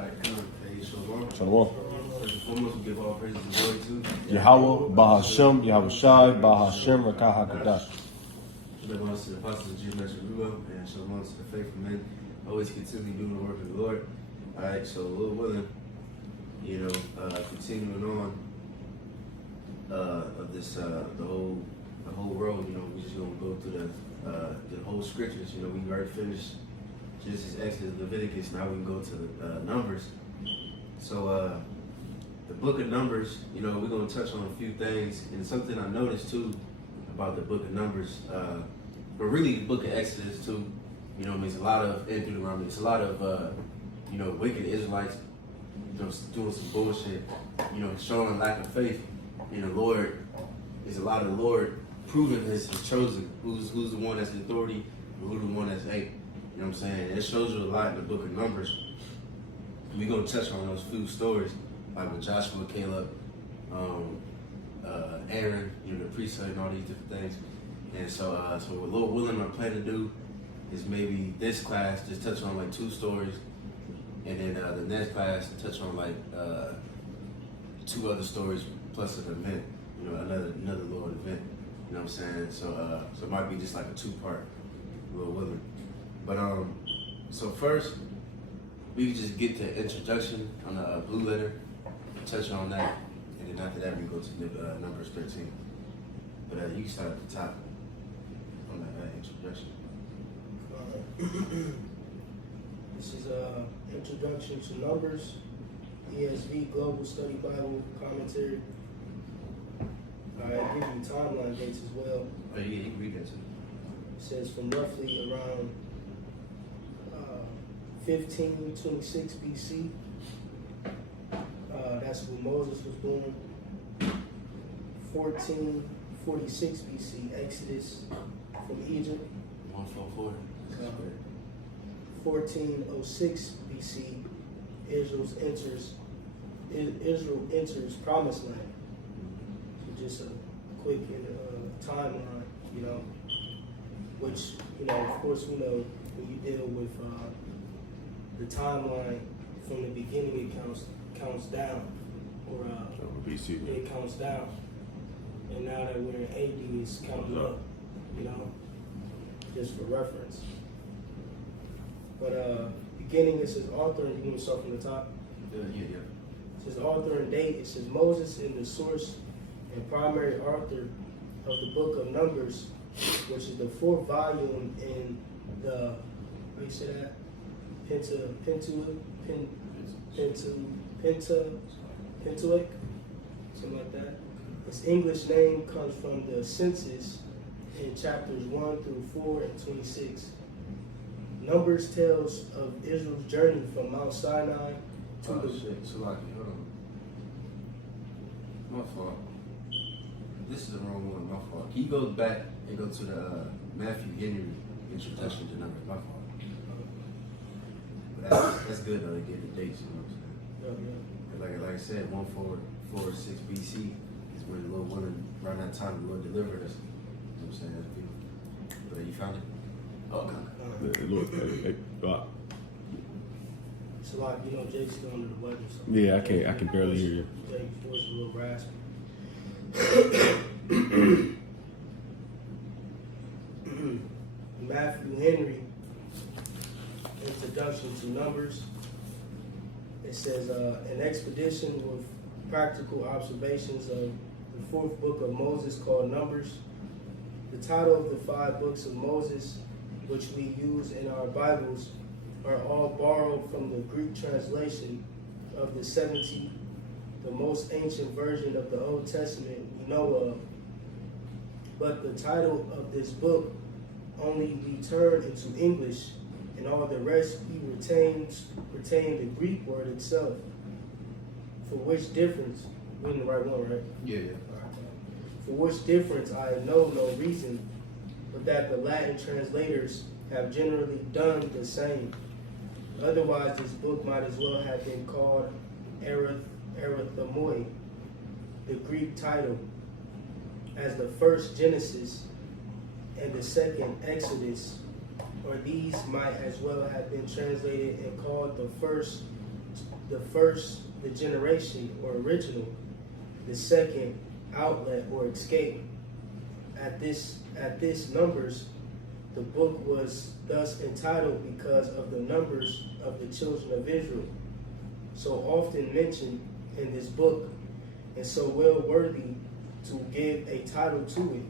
Hey, Shalom. Shalom. First and foremost, we give all praise and glory to Yahweh, Bahashem, Yahushai, Bahashem, Rakah HaKadosh. Shalom to the apostles of GMS Col and shalom to the faithful men. Always continue doing the work of the Lord. All right, so Lord willing, continuing on of this the whole road. We just gonna go through the whole scriptures. We already finished Genesis, Exodus, Leviticus. Now we can go to the Numbers. So the book of Numbers, we're gonna touch on a few things, and something I noticed too about the book of Numbers, but really the book of Exodus too. It's a lot of and Deuteronomy. It's a lot of wicked Israelites, doing some bullshit. Showing lack of faith in the Lord. There's a lot of the Lord proving his chosen. Who's the one that's in authority, and who's the one that's ain't. You know what I'm saying? It shows you a lot in the book of Numbers. We're gonna touch on those few stories, like with Joshua, Caleb, Aaron, the priesthood, and all these different things. And so what Lord willing, I plan to do is maybe this class just touch on like 2 stories, and then the next class touch on like 2 other stories plus an event, another Lord event. You know what I'm saying? So it might be just like a 2-part, Lord willing. But so first we can just get the introduction on the blue letter, touch on that, and then after that we go to Numbers 13. But you can start at the top on that introduction. This is Introduction to Numbers, ESV Global Study Bible Commentary. I give you timeline dates as well. Oh yeah, you can read that too. It says from roughly around 1526 BC. That's when Moses was born. 1446 BC, Exodus from Egypt. 144. 1406 BC, Israel enters Promised Land. So just a quick timeline, which of course we know when you deal with the timeline from the beginning, it counts down, or BC. it counts down, and now that we're in AD, it's counting up, just for reference. But beginning, it says author, and you want to start from the top? Yeah. It says author and date. It says Moses is the source and primary author of the book of Numbers, which is the 4th volume in the, how you say that? Pentateuch, something like that. Its English name comes from the census in chapters 1 through 4 and 26. Numbers tells of Israel's journey from Mount Sinai to the... Salaki, hold on. My fault. This is the wrong one, my fault. Can you go back and go to the Matthew Henry introduction to Numbers? My fault. But that's good though, to get the dates, you know what I'm saying? Yeah. Like I said, 1446 BC is when the Lord wanted, around that time, the Lord delivered us. You know what I'm saying? That's beautiful. But you found it? Oh, okay. It's a lot, Jake's still under the weather. So Yeah, I can barely hear you. Jake's voice is a little raspy. Matthew Henry, Introduction to Numbers. It says, an expedition with practical observations of the 4th book of Moses called Numbers. The title of the 5 books of Moses, which we use in our Bibles, are all borrowed from the Greek translation of the 70, the most ancient version of the Old Testament we know of. But the title of this book only returned into English, and all the rest he retained the Greek word itself. For which difference, we're in the right one, right? Yeah. For which difference I know no reason, but that the Latin translators have generally done the same. Otherwise, this book might as well have been called Erythemoi, the Greek title, as the first Genesis and the second Exodus, or these might as well have been translated and called the first the first, the generation or original, the second, outlet or escape. At this numbers, the book was thus entitled because of the numbers of the children of Israel, so often mentioned in this book, and so well worthy to give a title to it,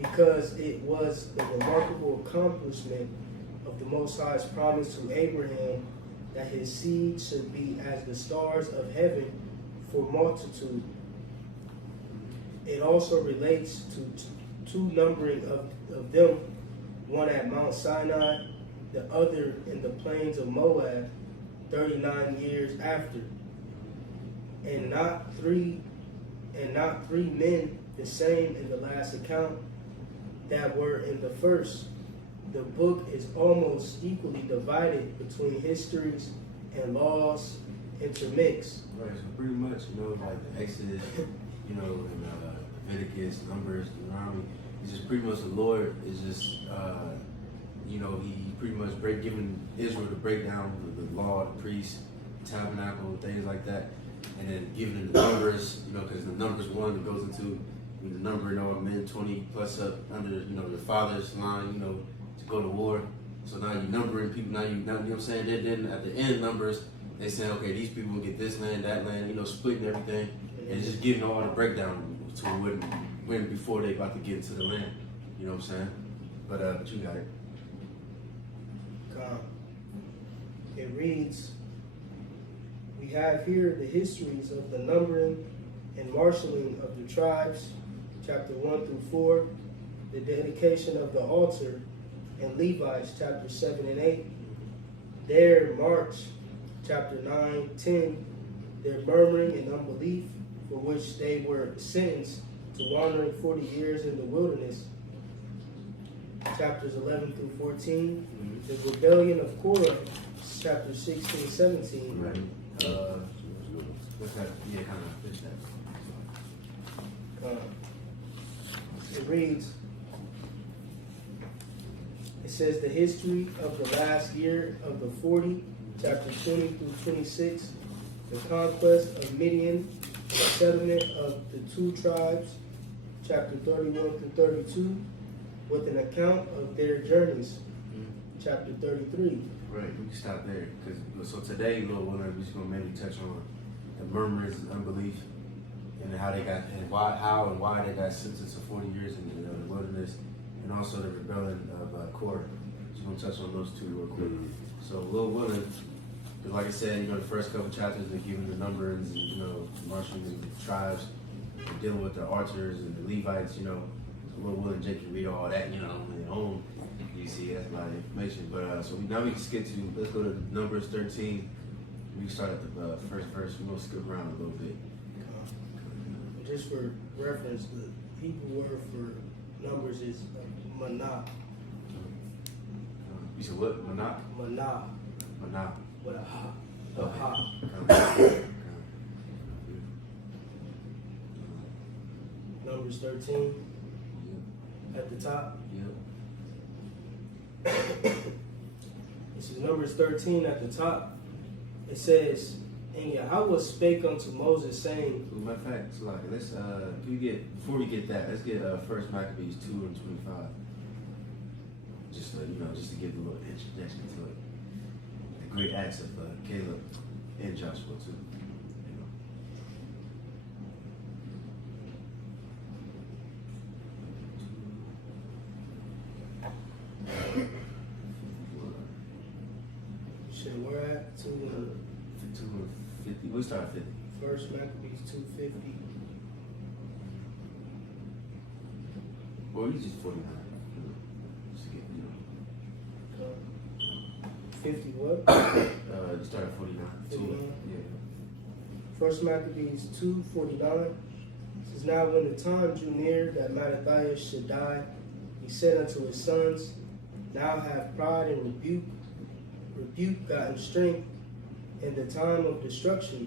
because it was the remarkable accomplishment of the Most High's promise to Abraham that his seed should be as the stars of heaven for multitude. It also relates to two numbering of them, one at Mount Sinai, the other in the plains of Moab, 39 years after. And not three men the same in the last account that were in the first. The book is almost equally divided between histories and laws intermixed. Right, so pretty much, like the Exodus, and Leviticus, Numbers, Deuteronomy, it's just pretty much the Lord is just, he pretty much giving Israel to break down the law, the priests, tabernacle, things like that, and then giving them the numbers, because the numbers one that goes into the number, men 20 plus up under, your father's line, to go to war. So now you're numbering people. Now you know what I'm saying. Then at the end numbers, they say, okay, these people will get this land, that land, splitting everything, and just giving all the breakdown to when before they about to get into the land. You know what I'm saying? But you got it. It reads, we have here the histories of the numbering and marshaling of the tribes, chapter 1 through 4, the dedication of the altar, and Levites, chapter 7 and 8, their march, chapter 9, 10, their murmuring and unbelief, for which they were sentenced to wandering 40 years in the wilderness, chapters 11 through 14, the rebellion of Korah, chapter 16, 17. Right. What's that? Yeah, kind of finish that. It reads, it says the history of the last year of the 40, chapter 20 through 26, the conquest of Midian, the settlement of the two tribes, chapter 31 through 32, with an account of their journeys, chapter 33. Right, we can stop there. So today, Lord willing, we're just going to maybe touch on the murmurs and unbelief and how they got, and why they got sentenced to 40 years in the wilderness, and also the rebellion of Korah. Just going to touch on those two real quick. So, Lord willing, because like I said, the first couple chapters are giving the numbers and, marshalling the tribes, and dealing with the archers and the Levites, So, Lord willing, Jake can read all that, on their own. You see, that's a lot of information. But so now we can skip to, let's go to Numbers 13. We can start at the first verse. We're going to skip around a little bit. Just for reference, the Hebrew word for numbers is manah. You said what? Manah? Manah. Manah. With a ha. A ha. Numbers 13 at the top. This is Numbers 13 at the top. It says, and Yahweh spake unto Moses, saying, Matter of fact, so let's before we get that, let's get First Maccabees 2 and 25. Just just to give a little introduction to it. The great acts of Caleb and Joshua too. shit, we're at 250. We'll start at 50. First Maccabees 250. Well, we just 49. Just get, 50 what? You start at 49. 49. Yeah. First Maccabees 2:49 says, now when the time drew near that Mattathias should die, he said unto his sons, now have pride and rebuke gotten strength in the time of destruction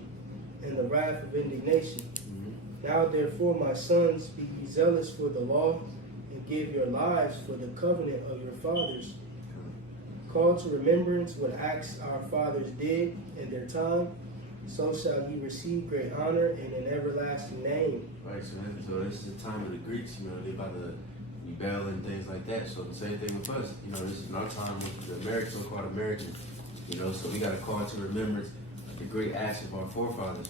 and the wrath of indignation. Now therefore, my sons, be ye zealous for the law, and give your lives for the covenant of your fathers. Call to remembrance what acts our fathers did in their time, so shall ye receive great honor and an everlasting name. Right, so this is the time of the Greeks, they about to rebel and things like that. So the same thing with us, this is our time with the Americans, so-called Americans, so we got to call to remembrance the great acts of our forefathers,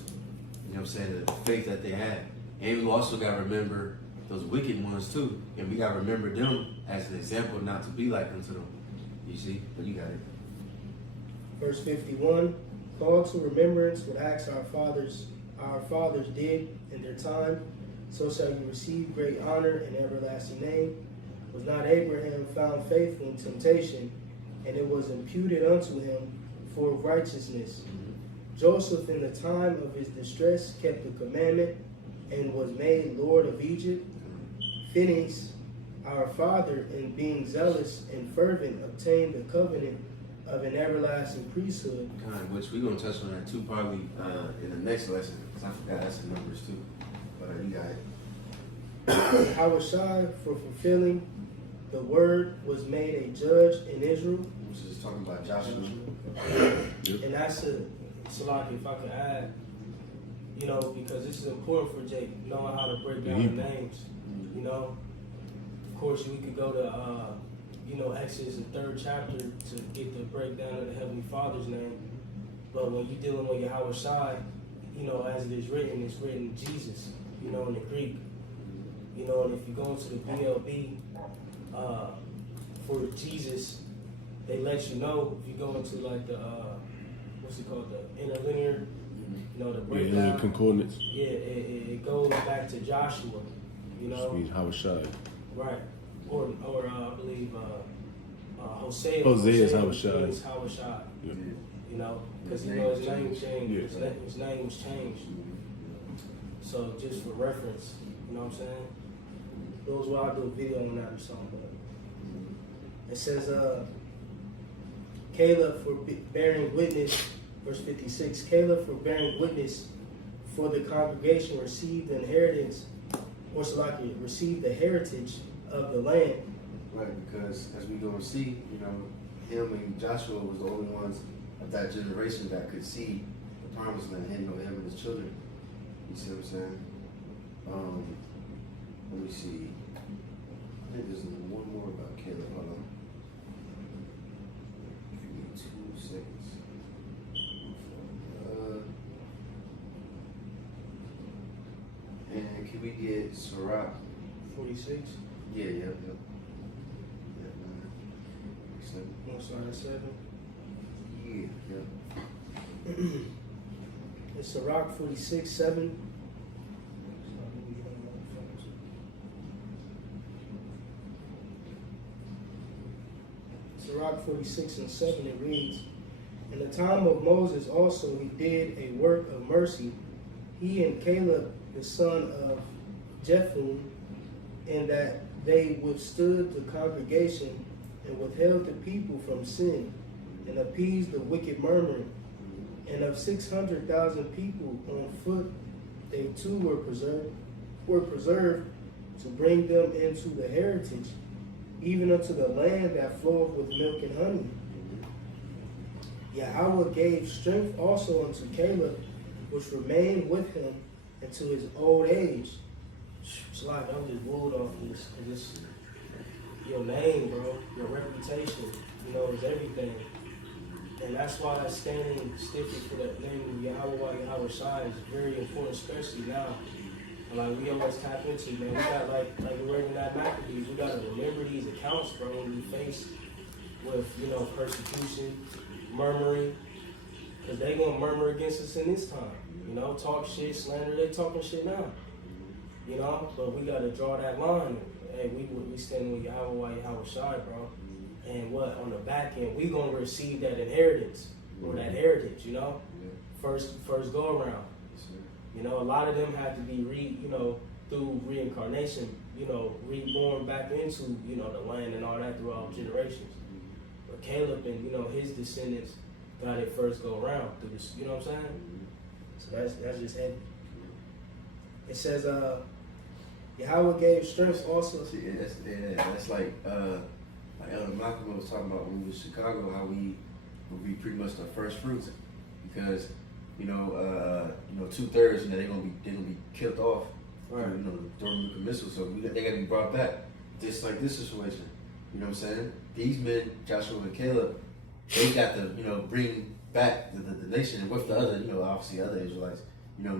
the faith that they had. And we also got to remember those wicked ones too, and we got to remember them as an example not to be like unto them. You see? But you got it. Verse 51, call to remembrance what acts our fathers did in their time, so shall you receive great honor and everlasting name. Was not Abraham found faithful in temptation, and it was imputed unto him for righteousness. Joseph in the time of his distress kept the commandment and was made Lord of Egypt. Phinehas, our father, in being zealous and fervent, obtained the covenant of an everlasting priesthood. Which we're going to touch on that too, probably in the next lesson, because I forgot that's the numbers too. But you got it. Hawashai, for fulfilling the word, was made a judge in Israel. Which is talking about Joshua. And that's so like if I could add, because this is important for Jake, knowing how to break down the names. Of course, we could go to, Exodus, the 3rd chapter, to get the breakdown of the Heavenly Father's name. But when you're dealing with Yahweh Shai, as it is written, it's written Jesus, in the Greek. And if you go into the BLB for Jesus, they let you know, if you go into like the, what's it called, the interlinear, the breakdown. Yeah, concordance. Yeah, it goes back to Joshua, Speed Hawashai. Right. Or I believe Hosea. Hosea is Hawashai. Means Hawashai. Yeah. Because his name changed. Yeah. His name was changed. So just for reference, you know what I'm saying? Those will I do a video on that or something. But it says, Caleb for bearing witness, verse 56. Caleb for bearing witness for the congregation received the inheritance, or Salaki, received the heritage of the land. Right, because as we going to see, him and Joshua was the only ones of that generation that could see the promised land, him and his children. You see what I'm saying? Let me see. I think there's one more about Caleb. Hold on. Give me 2 seconds. And can we get Sirach? 46. Yeah. No, sorry, 7. Yeah. It's Sirach 46, 7. Sirach 46 and 7, it reads, in the time of Moses also he did a work of mercy, he and Caleb the son of Jephunneh, in that they withstood the congregation and withheld the people from sin and appeased the wicked murmuring. And of 600,000 people on foot, they too were preserved to bring them into the heritage, even unto the land that floweth with milk and honey. Yahweh gave strength also unto Caleb, which remained with him until his old age. It's like I'm just wooed off this, because your name, bro, your reputation, is everything. And that's why that standing stiffly for that name of Yahweh Shai is very important, especially now. And like we always tap into, man, we got like we read in that Maccabees, we gotta remember these accounts, bro, when we face with, persecution, murmuring, because they gonna murmur against us in this time. Talk shit, slander, they talking shit now. But we gotta draw that line. Hey, we standing with Yahweh Shai, bro. And what on the back end, we gonna receive that inheritance or that heritage, first go around. A lot of them had to be through reincarnation, reborn back into, the land and all that throughout generations. But Caleb and, his descendants got it first go around through this, you know what I'm saying? So that's just heavy. It says, Yahweh gave strength also. See, that's like Elder Malcolm was talking about when we was in Chicago, how we would be pretty much the first fruits, because 2/3, they're gonna be killed off, Right. during nuclear missiles. So they gotta be brought back, just like this situation. You know what I'm saying? These men, Joshua and Caleb, they got to bring back the nation with the other, obviously other Israelites.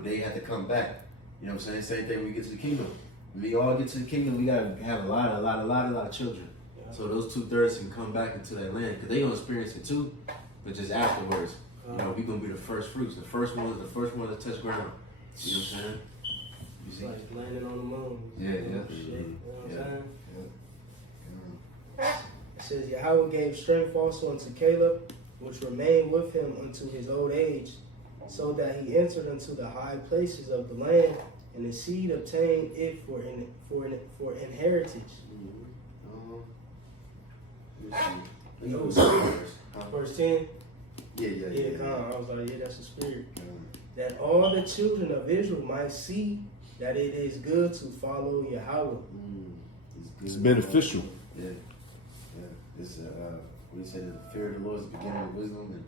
They had to come back. You know what I'm saying? Same thing when we get to the kingdom. When we all get to the kingdom, we gotta have a lot of children. Yeah. So those 2/3 can come back into that land, because they gonna experience it too, but just afterwards. We gonna be the first fruits, the first one to touch ground. You know what I'm saying? You It's see? like landing on the moon. Yeah. Shit. You know what I'm saying? It says, Yahweh gave strength also unto Caleb, which remained with him unto his old age, so that he entered into the high places of the land, and his seed obtained it for inheritance. Verse 10. Yeah. I was like, yeah, that's the spirit. That all the children of Israel might see that it is good to follow Yahweh. It's beneficial. Yeah. It's we said the fear of the Lord is the beginning of wisdom, and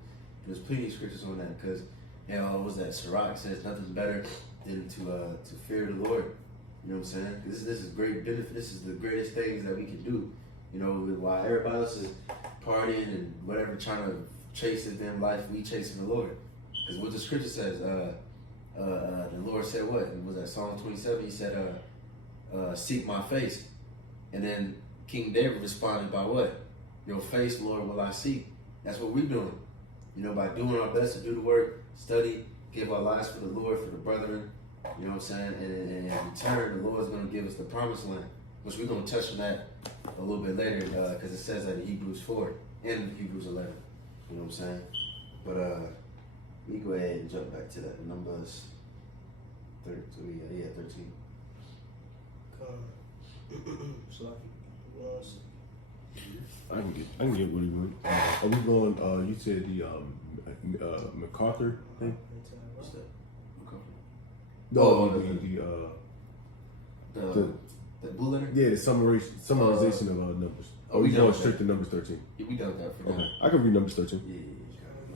there's plenty of scriptures on that, because what was that? Sirach says nothing's better than to fear the Lord. You know what I'm saying? This is great benefit. This is the greatest things that we can do. While everybody else is partying and whatever, trying to chase them life, we chasing the Lord. Because what the scripture says, the Lord said what? It was that Psalm 27. He said, "Seek my face," and then King David responded by what? Your face, Lord, will I seek. That's what we're doing. By doing our best to do the work, study, give our lives for the Lord, for the brethren. You know what I'm saying? And in return, the Lord's going to give us the promised land, which we're going to touch on that a little bit later, because it says that in Hebrews 4 and Hebrews 11. You know what I'm saying? But we go ahead and jump back to that. Numbers 13. So I can get what he went. Are we going? You said the MacArthur thing? what's that? No, The blue letter? the summarization of numbers. Oh, we we going done straight to numbers 13. Yeah, we done with that for now. Okay, I can read numbers 13. Yeah.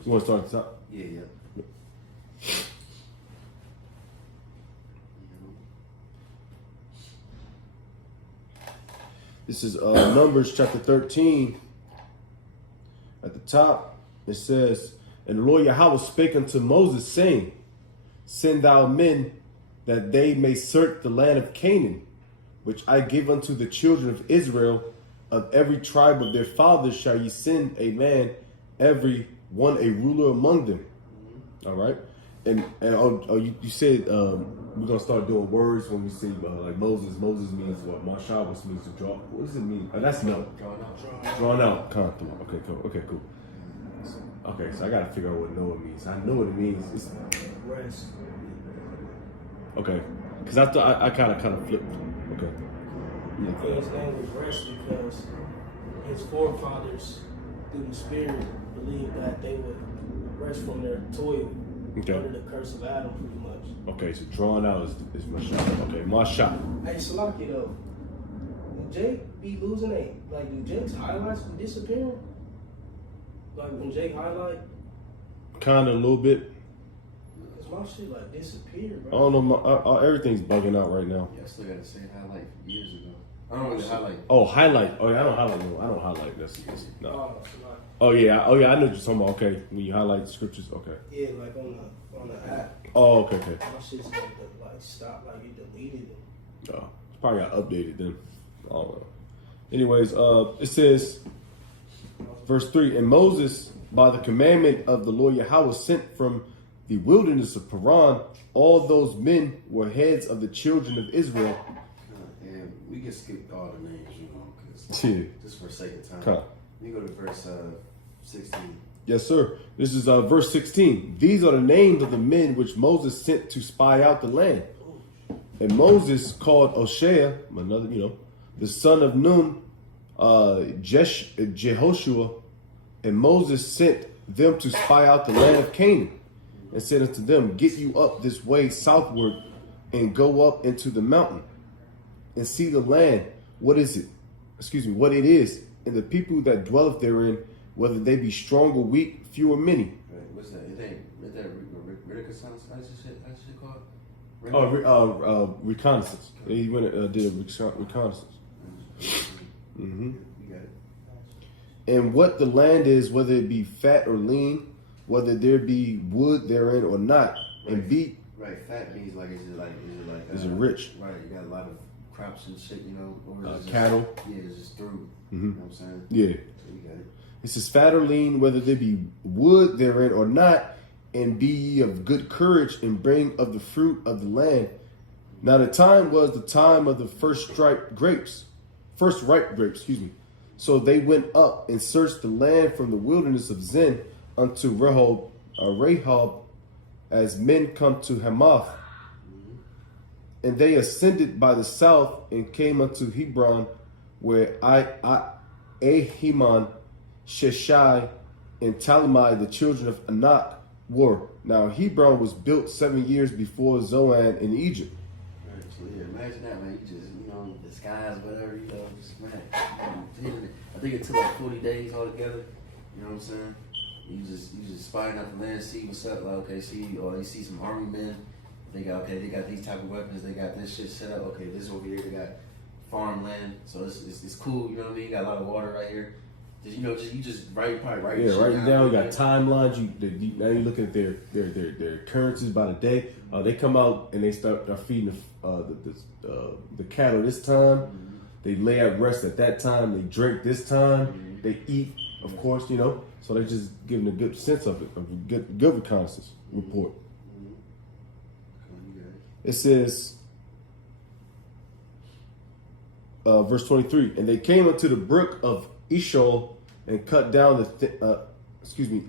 You want to start at the top? Yeah. This is Numbers chapter 13. At the top, it says, And the Lord Yahweh spake unto Moses, saying, Send thou men, that they may search the land of Canaan, which I give unto the children of Israel. Of every tribe of their fathers shall ye send a man, every one a ruler among them. All right? And you said we're going to start doing words when we say like Moses. Moses means what? Mashal, which means to draw. What does it mean? That's no. Drawn out. Okay, cool. Okay, so I got to figure out what Noah means. I know what it means. It's, Rest. okay. Because I thought I kind of flipped. Okay. I think his name was Rest because his forefathers, through the Spirit, believed that they would rest from their toil under the curse of Adam, pretty much. Okay, so drawn out is my shot. Okay, my shot. Hey, Salaki though, do Jake be losing it? Like, do Jake's highlights be disappearing? Like when Jake highlight? Kind of a little bit. Cause my shit like disappeared, bro. I don't know. Everything's bugging out right now. Yeah, I still got the same highlight from years ago. I don't really highlight. Oh, highlight. Oh, yeah, I don't highlight. No, I don't highlight. That's no. Salaki. Oh yeah. I know what you're talking about. Okay, when you highlight the scriptures. Okay. Yeah, like on the app. Oh, okay. My shit's like stop, like it deleted it. Oh, it's probably got updated then. I don't know. Anyways, it says, verse 3, And Moses, by the commandment of the Lord Yahweh, sent from the wilderness of Paran, all those men were heads of the children of Israel. And we can skip all the names, because Yeah. just for sake of time. Okay. We go to verse 16. Yes, sir. This is verse 16. These are the names of the men which Moses sent to spy out the land. And Moses called Oshea, the son of Nun, Jehoshua, and Moses sent them to spy out the land of Canaan, and said unto them, Get you up this way southward, and go up into the mountain, and see the land. What it is, and the people that dwelleth therein, whether they be strong or weak, few or many. Right, what's that? It ain't that reconnaissance? How's this shit called? Reconnaissance. He went did a reconnaissance. Mm-hmm. You got it. And what the land is, whether it be fat or lean, whether there be wood therein or not, and be right. Fat means like is it rich? Right, you got a lot of crops and shit, you know, or is it cattle. Just, yeah, it's just through. Mm-hmm. You know what I'm saying? Yeah. So you got it. It says fat or lean, whether there be wood therein or not, and be ye of good courage, and bring of the fruit of the land. Now the time was the time of the first ripe grapes, excuse me. So they went up and searched the land from the wilderness of Zin unto Rehob, as men come to Hamath. And they ascended by the south and came unto Hebron, where Ahiman, Sheshai, and Talmai, the children of Anak, were. Now Hebron was built 7 years before Zoan in Egypt. Right, so yeah, imagine that, man. You just, you know, the skies, whatever, you know, just, man. I think it took like 40 days altogether. You know what I'm saying? You just spying out the land, see what's up. Like, okay, you see some army men. They got these type of weapons. They got this shit set up. Okay, this over here. They got farmland, so it's cool. You know what I mean? You got a lot of water right here. You just write Yeah, writing down. You got timelines. Now you look at their occurrences by the day. They come out and they start feeding the cattle this time. Mm-hmm. They lay at rest at that time. They drink this time. Mm-hmm. They eat, of course. You know, so they just giving a good sense of it, of a good reconnaissance report. It says, verse 23, and they came unto the brook of Eshol and cut down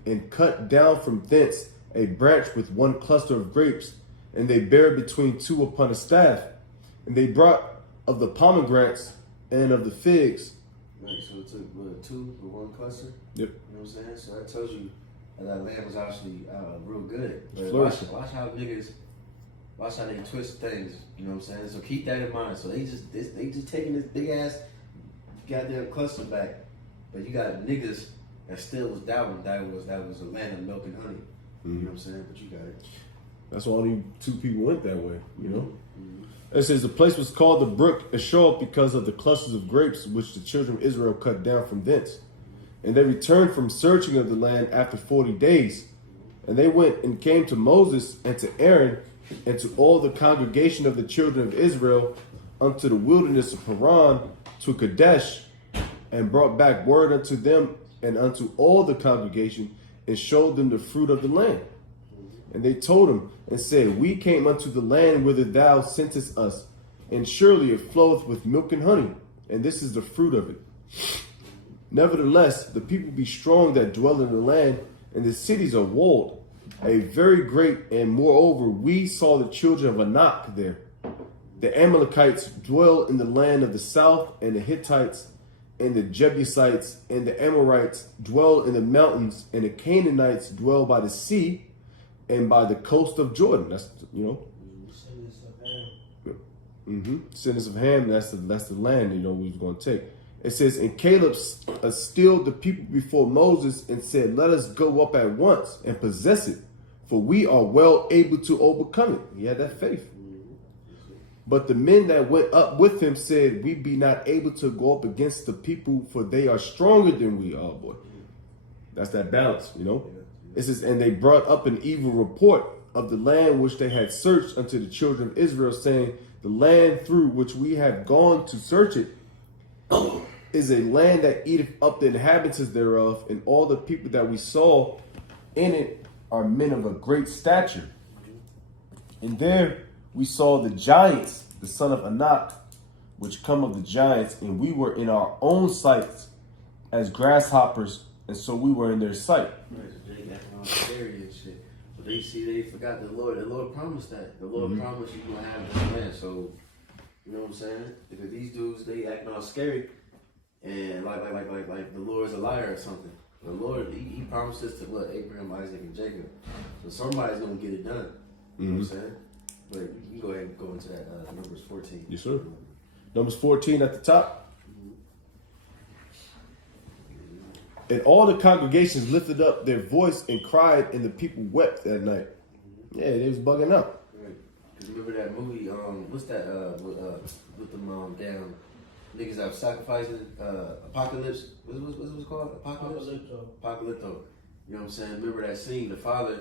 and cut down from thence a branch with one cluster of grapes, and they bare between two upon a staff, and they brought of the pomegranates and of the figs. Right, so it took two for one cluster. Yep. You know what I'm saying? So that tells you that land was actually real good. But watch how niggas. Watch how they twist things, you know what I'm saying? So keep that in mind. So they just taking this big ass goddamn cluster back, but you got niggas that still was doubting that was a land of milk and honey. Mm-hmm. You know what I'm saying? But you got it. That's why only two people went that way, you know? Mm-hmm. It says the place was called the brook Eshol because of the clusters of grapes which the children of Israel cut down from thence. And they returned from searching of the land after 40 days. And they went and came to Moses and to Aaron and to all the congregation of the children of Israel unto the wilderness of Paran to Kadesh, and brought back word unto them and unto all the congregation, and showed them the fruit of the land. And they told him and said, we came unto the land whither thou sentest us, and surely it floweth with milk and honey, and this is the fruit of it. Nevertheless, the people be strong that dwell in the land, and the cities are walled, a very great, and moreover, we saw the children of Anak there. The Amalekites dwell in the land of the south, and the Hittites, and the Jebusites, and the Amorites dwell in the mountains, and the Canaanites dwell by the sea, and by the coast of Jordan. That's, you know. Descendants of Ham, that's the land, you know, we was going to take. It says, and Caleb stilled the people before Moses and said, let us go up at once and possess it, for we are well able to overcome it. He had that faith. But the men that went up with him said, we be not able to go up against the people, for they are stronger than we are, boy. That's that balance, you know. It says, and they brought up an evil report of the land which they had searched unto the children of Israel, saying, the land through which we have gone to search it is a land that eateth up the inhabitants thereof, and all the people that we saw in it are men of a great stature. And there we saw the giants, the son of Anak, which come of the giants, and we were in our own sights as grasshoppers, and so we were in their sight. Right, so they got all scary and shit. But they forgot the Lord. The Lord promised that. The Lord promised you gonna have this land. So, you know what I'm saying? Because these dudes, they acting all scary. And like the Lord's a liar or something. The Lord, he promised this to what? Abraham, Isaac, and Jacob. So somebody's going to get it done. You know what I'm saying? But you can go ahead and go into that Numbers 14. Yes, sir. Numbers 14 at the top. And all the congregations lifted up their voice and cried, and the people wept that night. Yeah, they was bugging out. Right. Cause remember that movie? What's that? With the damn niggas out sacrificing Apocalypse. What was it called? Apocalypse. Apocalypto. You know what I'm saying? Remember that scene? The father,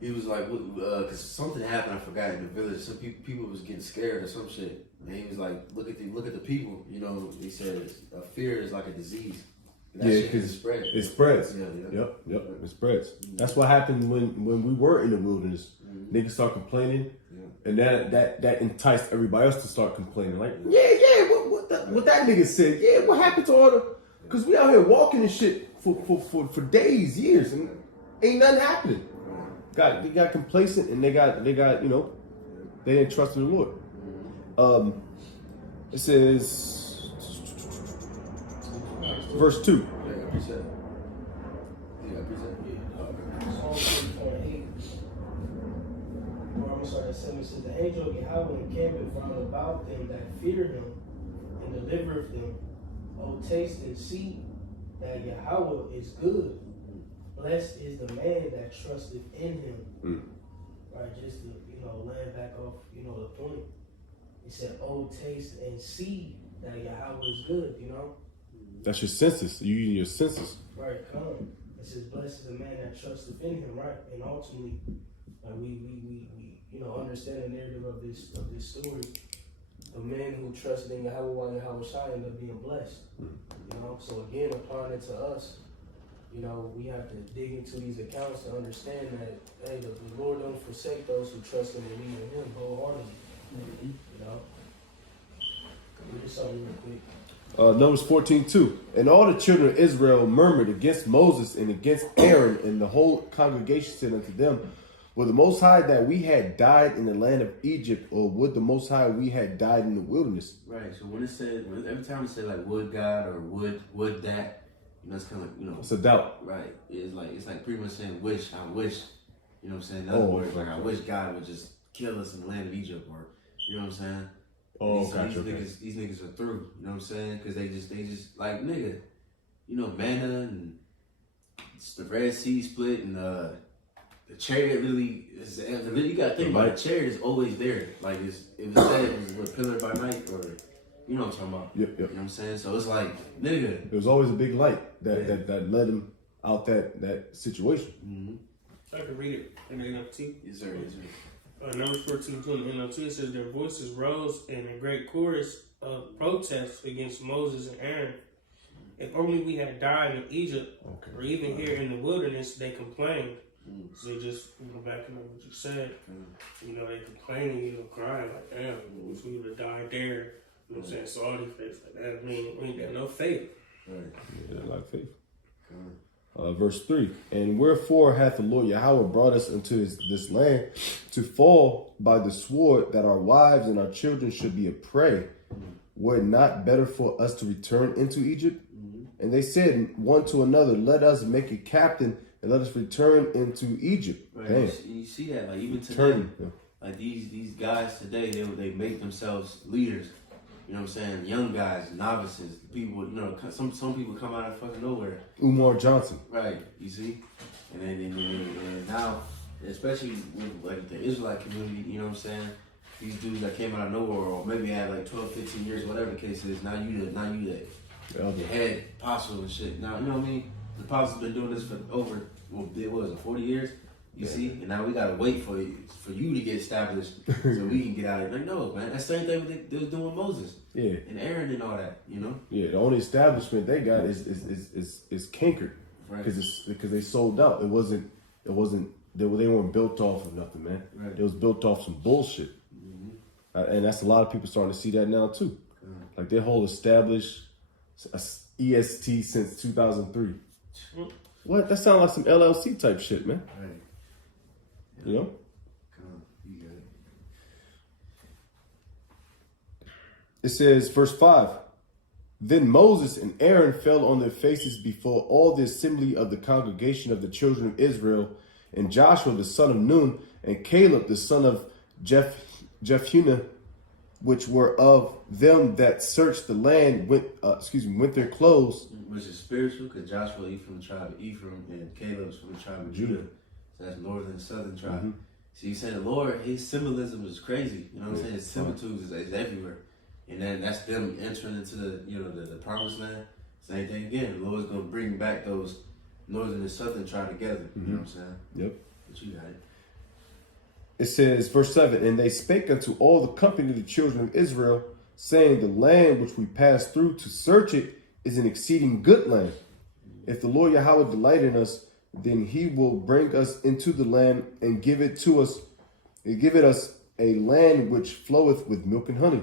he was like, cause something happened. I forgot in the village. Some people was getting scared or some shit. And he was like, look at the people. You know, he said fear is like a disease. That Because it spreads. Yeah. Yep. It spreads. That's what happened when we were in the wilderness. Niggas start complaining, and that enticed everybody else to start complaining. Like, what that nigga said? Yeah, what happened to all the? Because we out here walking and shit for days, years, and ain't nothing happening. They got complacent, and they got they didn't trust in the Lord. It says. Verse 2. Psalm 7 says, the angel of Yahweh encampeth round about them that fear him and delivereth them. O taste and see that Yahweh is good. Blessed is the man that trusteth in him. Right, just to, land back off, the point. He said, oh, taste and see that Yahweh is good, That's your senses. You using your senses. Right, come on. It says, blessed is the man that trusteth in him, right? And ultimately, we understand the narrative of this story. The man who trusted in Yahweh and Yahweh Shai ended up being blessed. So again, applying it to us, we have to dig into these accounts to understand that, hey, the Lord don't forsake those who trust him and believe in him wholeheartedly. Read something real quick. Numbers 14:2. And all the children of Israel murmured against Moses and against Aaron, and the whole congregation said unto them, would the Most High that we had died in the land of Egypt, or would the Most High we had died in the wilderness? Right. So every time it said like would God or would that, it's kind of like, it's a doubt. Right. It's like pretty much saying wish. I wish. You know what I'm saying? In other words, like I wish God would just kill us in the land of Egypt, or you know what I'm saying? These niggas are through. You know what I'm saying? Because they just like nigga, manna and the Red Sea split and the chariot really is. You gotta think about it. The chariot is always there. Like it was said it was a pillar by night, or you know what I'm talking about. Yep. You know what I'm saying? So it's like nigga. There was always a big light that led him out that situation. So I can read it in the NLT. Yes, sir. Numbers 14:2 in the NLT, it says, their voices rose in a great chorus of protest against Moses and Aaron. If only we had died in Egypt, or even here in the wilderness, they complained. So just backing up what you said, they complaining, crying like, damn, we wish we would have died there. You know what I'm saying? Salty face like that. We ain't got no faith. Right. Yeah, like faith. Verse 3. And wherefore hath the Lord Yahweh brought us into this land to fall by the sword, that our wives and our children should be a prey? Were it not better for us to return into Egypt? And they said one to another, let us make a captain and let us return into Egypt. Right. You see that, like even today, like these guys today, they make themselves leaders. You know what I'm saying? Young guys, novices, people. Some people come out of fucking nowhere. Umar Johnson. Right. You see, and now, especially with like the Israelite community, you know what I'm saying? These dudes that came out of nowhere, or maybe had like 12, 15 years, whatever the case is. Now you the head apostle and shit. Now you know what I mean? The apostle's been doing this for over, 40 years? You see? And now we gotta wait for you to get established so we can get out of here. Like, no, man. That's the same thing they was doing with Moses. Yeah. And Aaron and all that, Yeah, the only establishment they got is cankered. Right. Because they sold out. It wasn't they weren't built off of nothing, man. Right. It was built off some bullshit. And that's a lot of people starting to see that now too. Like their whole established EST since 2003. What? That sounds like some LLC type shit, man. Right. You know? Come on, you got it. It says, verse 5. Then Moses and Aaron fell on their faces before all the assembly of the congregation of the children of Israel, and Joshua the son of Nun, and Caleb the son of Jephunneh, which were of them that searched the land with their clothes. Which is spiritual, because Joshua is from the tribe of Ephraim and Caleb's from the tribe of Judah. So that's northern and southern tribe. Mm-hmm. So you say the Lord, his symbolism is crazy. You know what I'm saying? His similitudes is everywhere. And then that's them entering into the promised land. Same thing again. The Lord's gonna bring back those northern and southern tribe together. You know what I'm saying? Yep. But you got it. It says, verse 7, and they spake unto all the company of the children of Israel, saying, the land which we passed through to search it is an exceeding good land. If the Lord Yahweh delight in us, then he will bring us into the land and give it to us, and give it us a land which floweth with milk and honey.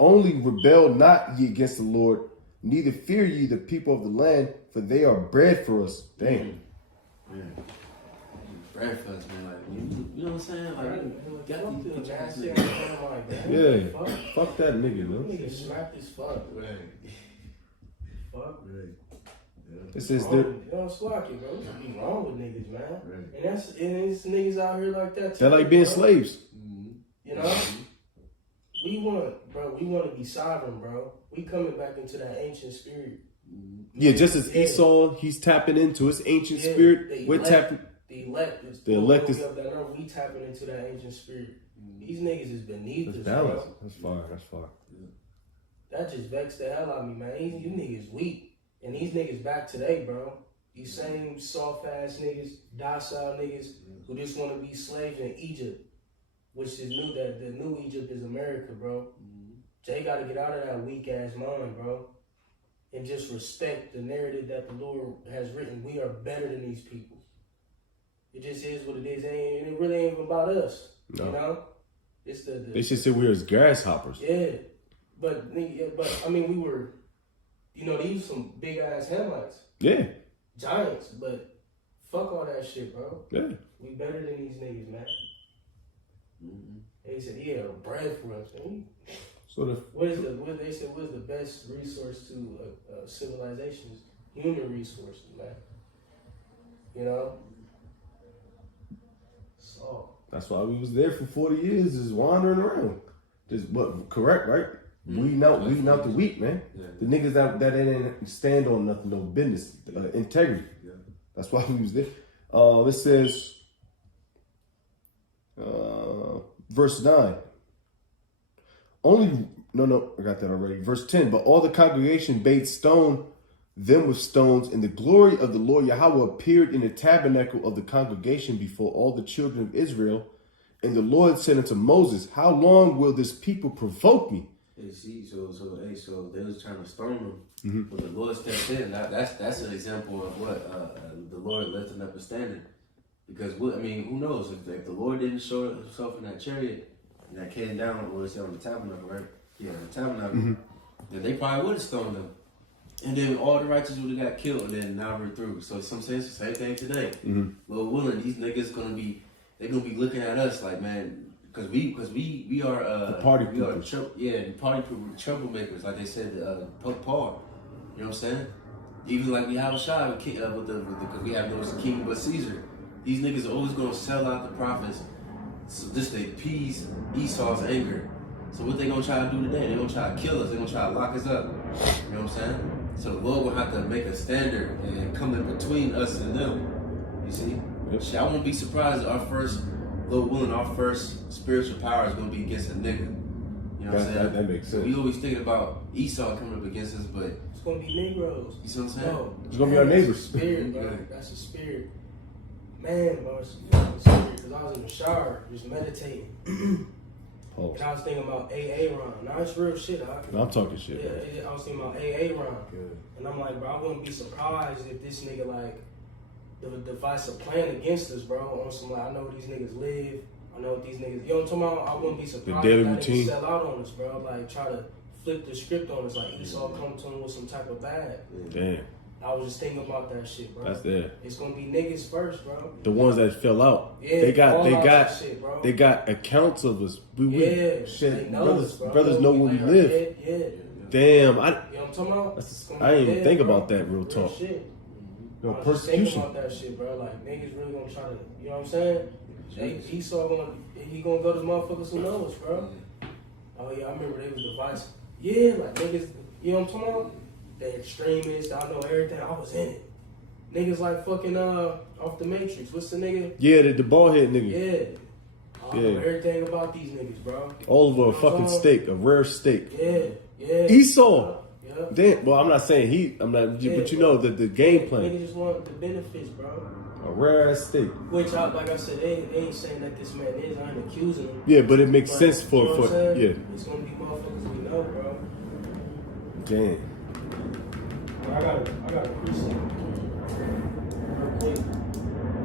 Only rebel not ye against the Lord, neither fear ye the people of the land, for they are bread for us. Damn. Bread for us, man. Like, you know what I'm saying? Like, got these nasty bitches. ass like that. Yeah. Fuck that nigga, no. Nigga smacked his fuck. Right. Fuck. Right. It says You there, know, slack it, bro. There's nothing wrong with niggas, man. Right. And it's niggas out here like that too. they're like being bro. slaves. You know? We want to be sovereign, bro. We coming back into that ancient spirit. Yeah, just as Esau, he's tapping into his ancient spirit. We're tapping. The elect is. We tapping into that ancient spirit. These niggas is beneath us, bro. That's fire. That's fire. That just vexed the hell out of me, man. You niggas weak. And these niggas back today, bro. These same soft ass niggas, docile niggas who just want to be slaves in Egypt, which is new. That the new Egypt is America, bro. Jay got to get out of that weak ass mind, bro, and just respect the narrative that the Lord has written. We are better than these people. It just is what it is, and it really ain't even about us. No. You know, it's the They should say we were as grasshoppers. yeah, but I mean we were. You know, these some big ass Hamites. Yeah. Giants, but fuck all that shit, bro. Yeah. We better than these niggas, man. They said, yeah, bread for us. Man. So What they said was the best resource to civilizations? Human resources, man. You know? So. that's why we was there for 40 years, just wandering around. Just what correct, right? Weeding out the wheat, man. Yeah. The niggas that didn't stand on nothing, no business, integrity. Yeah. That's why we was there. It says, verse 9. I got that already. Verse 10. But all the congregation bade stone them with stones, and the glory of the Lord Yahweh appeared in the tabernacle of the congregation before all the children of Israel. And the Lord said unto Moses, how long will this people provoke me? Hey, see, so they was trying to stone him, but the Lord stepped in. That's an example of what the Lord lifting up a standard. Because who knows if the Lord didn't show himself in that chariot and that came down, or it's on the tabernacle, right? Yeah, the tabernacle. Then they probably would have stoned them, and then all the righteous would have got killed, and then now we're through. So some say it's the same thing today. Lord willing, these niggas gonna be looking at us like, man. Because we are the party we are the party people, the troublemakers, like they said, Pope Paul. You know what I'm saying? Even like we have a shot because we have no king but Caesar. These niggas are always gonna sell out the prophets, so just to appease Esau's anger. So what they gonna try to do today? They gonna try to kill us. They gonna try to lock us up. You know what I'm saying? So the Lord will have to make a standard and come in between us and them. You see? Yep. I won't be surprised if our first spiritual power is going to be against a nigga. You know what I'm saying? That makes sense. We always thinking about Esau coming up against us, but it's going to be Negroes. You see what I'm saying? No, it's going to be our neighbors. That's a spirit, bro. That's a spirit. Man, bro, it's a spirit. Because I was in the shower just meditating. And I was thinking about AA Ron. Now it's real shit. I'm talking shit. Yeah, I was thinking about AA Ron. Good. And I'm like, bro, I wouldn't be surprised if this nigga, like, device a plan against us, bro. On some, like, I know where these niggas live. I know what these niggas, you know what I'm talking about? I wouldn't be surprised the daily if that routine nigga sell out on us, bro. Like, try to flip the script on us. Like, Esau come to him with some type of bag. Damn. I was just thinking about that shit, bro. That's there. It's gonna be niggas first, bro. The ones that fell out. Yeah, they got accounts of us. Shit, brothers know where we live. Yeah. Damn, you know what I'm talking about? I didn't even think about that real talk. Shit. No, I was just thinking persecution. about that shit, bro. Like, niggas really gonna try to, you know what I'm saying? Esau gonna go to motherfuckers who knows, bro. I Oh yeah, I remember they was divisive. Yeah, like niggas, you know what I'm talking about? The extremists, I know everything. I was in it. Niggas like fucking off the Matrix. What's the nigga? Yeah, the bald head nigga. Yeah. I know everything about these niggas, bro. All over a fucking steak, a rare steak. Yeah. Esau. Yeah. Damn, well, I'm not saying but you know that the game plan. Niggas just want the benefits, bro. A rare ass steak. Which, like I said, they ain't saying that this man is. I ain't accusing him. Yeah, but it makes sense you know what I'm saying? yeah. It's gonna be motherfuckers we know, bro. Damn. I got a precept real quick.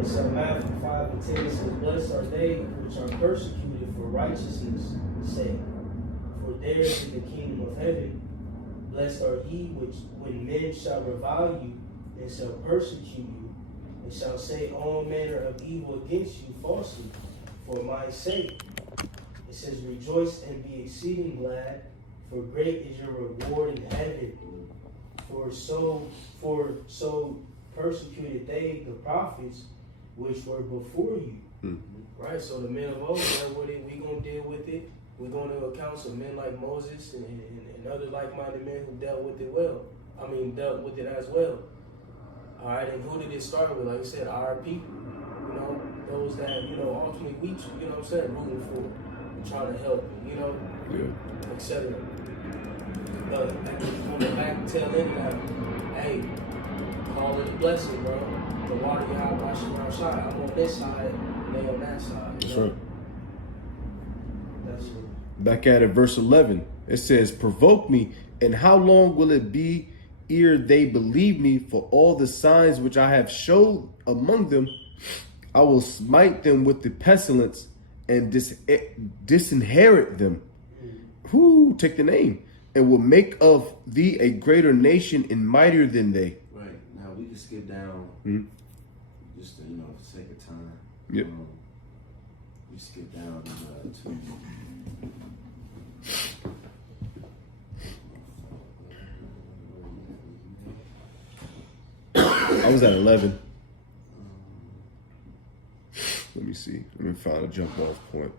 It's Matthew 5 and 10. It says, "Blessed are they which are persecuted for righteousness' sake, for theirs is the kingdom of heaven. Blessed are ye which, when men shall revile you and shall persecute you, and shall say all manner of evil against you falsely for my sake." It says, "Rejoice and be exceeding glad, for great is your reward in heaven. For so persecuted they the prophets which were before you." Right? So the men of old dealt with it. We gonna deal with it. We're going to account some men like Moses and other like-minded men who dealt with it dealt with it as well. All right, and who did it start with? Like I said, our people. You know, those that, ultimately we, you know what I'm saying, rooting for and trying to help, etc. But on the back tail end of that, hey, call it a blessing, bro. The water you have washing around side. I'm on this side, and they on that side. That's right. That's it. Back at it, verse 11. It says, "Provoke me, and how long will it be ere they believe me? For all the signs which I have showed among them, I will smite them with the pestilence and disinherit them." Who take the name? "And will make of thee a greater nation and mightier than they." Right. Now we can skip down just to, for the sake of time. Yep. We skip down to I was at 11. Let me see. Let me find a jump off point.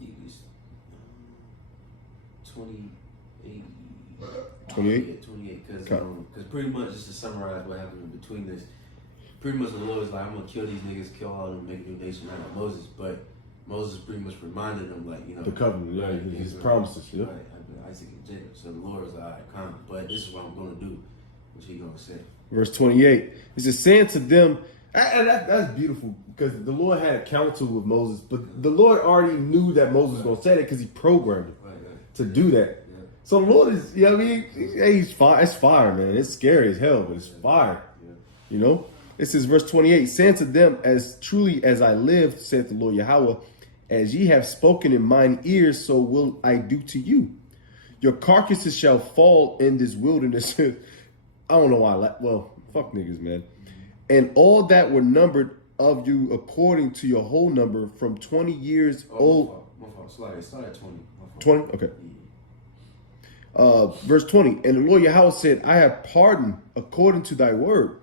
it was 28. 28? Yeah, 28. Because pretty much, just to summarize what happened in between this, pretty much the Lord was like, "I'm gonna kill these niggas, kill all of them, make a new nation out of Moses." But Moses pretty much reminded them, like, The covenant, his promises. Yeah. Right, Isaac and Jacob. So the Lord was like, "All right, come, but this is what I'm gonna do." What he gonna say? Verse 28. He says, "Saying to them," and that's beautiful because the Lord had a counsel with Moses, but the Lord already knew that Moses was going to say that because he programmed him to do that. Yeah. So the Lord is, he's fire. It's fire, man. It's scary as hell, but it's fire. Yeah. It says, verse 28, "Saying to them, as truly as I live, saith the Lord Yahweh, as ye have spoken in mine ears, so will I do to you. Your carcasses shall fall in this wilderness." I don't know why. Fuck niggas, man. "And all that were numbered of you according to your whole number from 20 years old." My fault. Start at 20. 20? Okay. Verse 20. "And the Lord Yahweh said, I have pardoned according to thy word.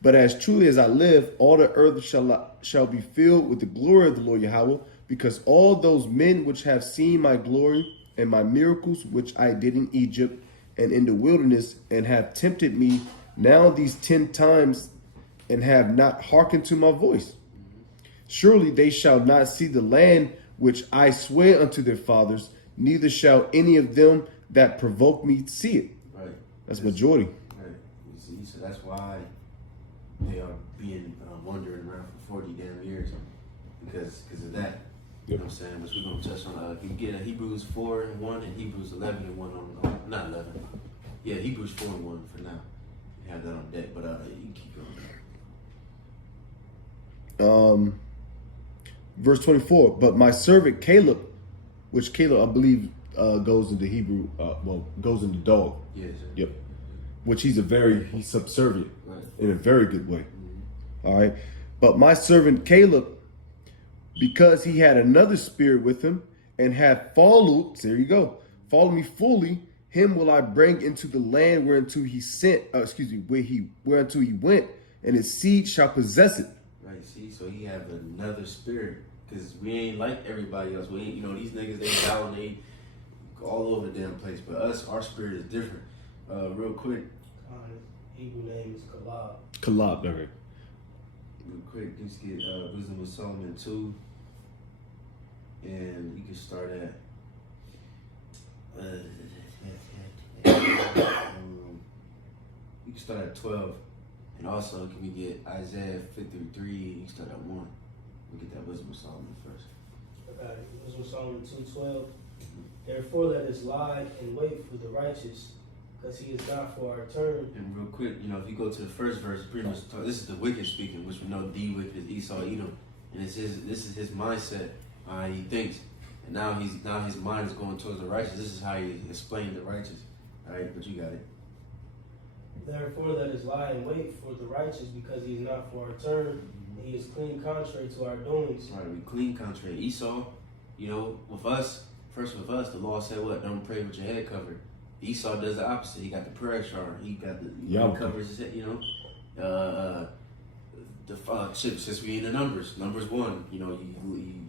But as truly as I live, all the earth shall be filled with the glory of the Lord Yahweh, because all those men which have seen my glory and my miracles which I did in Egypt and in the wilderness, and have tempted me now these 10 times, and have not hearkened to my voice. Surely they shall not see the land which I swear unto their fathers, neither shall any of them that provoke me see it." Right. That's majority. Right. You see, so that's why they are being wandering around for 40 damn years because of that. You know what I'm saying? Which we're going to touch on. You get Hebrews 4:1 and Hebrews 11:1 on not 11. Yeah, Hebrews 4:1 for now. You have that on deck, but you can keep going. Verse 24, "But my servant Caleb," which Caleb, I believe, goes into Hebrew, goes into dog. Yes. Yep. Which he's subservient Right. in a very good way. All right. "But my servant Caleb, because he had another spirit with him, and had followed," there you go, "followed me fully, him will I bring into the land whereunto he whereunto he went, and his seed shall possess it." Right. See, so he have another spirit Because we ain't like everybody else. We ain't, you know, these niggas, they down, they all over the damn place. But us, our spirit is different. Real quick. Hebrew name is Kalab. Kalab, okay. Real quick, just get Wisdom of Solomon 2. And you can start at you can start at 12. And also, can we get Isaiah 53? You can start at 1. We'll get that Wisdom of Solomon first. Okay, Wisdom of Solomon 2:12. Therefore let us lie and wait for the righteous, because he is not for our turn. And real quick, you know, if you go to the first verse, pretty much this is the wicked speaking, which we know the wicked is Esau, Edom, and this is his mindset, how he thinks, and now his mind is going towards the righteous. This is how he explained the righteous. All right, but you got it. Therefore let us lie and wait for the righteous, because he is not for our turn, and he is clean contrary to our doings. All right, we clean contrary. Esau, you know, with us, the law said what? Don't pray with your head covered. Esau does the opposite. He got the prayer chart. He got the he covers his head. You know, the since we in the numbers 1. You know,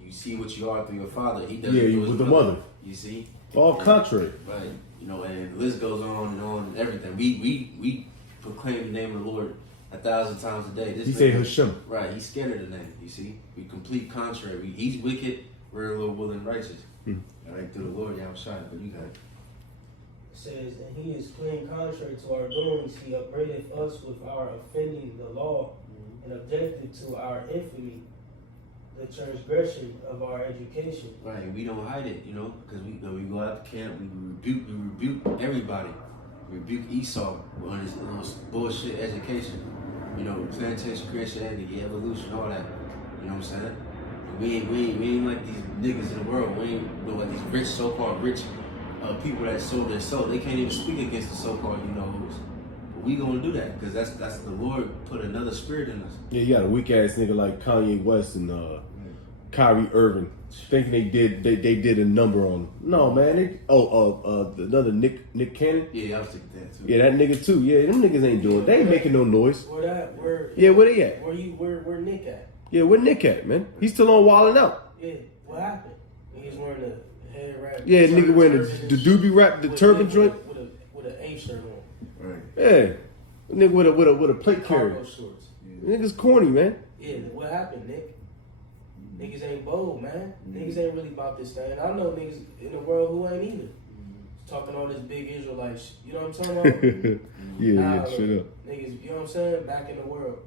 you see what you are through your father. He does. Yeah, you with the mother. You see, all contrary. Right. You know, and the list goes on and everything. We proclaim the name of the Lord 1,000 times a day. He say Hashem. Right. He's scared of the name. You see, we complete contrary. He's wicked. We're a little willing righteous. All right, through the Lord, outside. But you got it. It says, and he is clean contrary to our doings. He upbraideth us with our offending the law, and objected to our infamy, the transgression of our education. Right, we don't hide it, you know, because we go out to camp, we rebuke everybody. We rebuke Esau on his bullshit education. You know, plantation, Christianity, evolution, all that. You know what I'm saying? We ain't like these niggas in the world. We ain't, you know, like these rich, so-called rich people that sold their soul. They can't even speak against the so-called you-know-who's. But we gonna do that, because that's the Lord put another spirit in us. Yeah, you got a weak-ass nigga like Kanye West and Kyrie Irving thinking they did a number on him. No, man. Another Nick Cannon. Yeah, I was thinking that too. Yeah, that nigga too. Yeah, them niggas ain't doing. They ain't making no noise. Where they at? Where Nick at? Yeah, where Nick at, man? He's still on Wildin' Out. Yeah, what happened? Niggas wearing the head wrap. Yeah, nigga wearing the doobie wrap, the turban joint. With an A shirt on. Right. Yeah, nigga with a plate carrier. Cargo shorts. Yeah. Niggas corny, man. Yeah, what happened, Nick? Niggas ain't bold, man. Niggas ain't really about this thing. I know niggas in the world who ain't either. Talking all this big Israelite shit. You know what I'm talking about? yeah, shut up. Niggas, you know what I'm saying? Back in the world.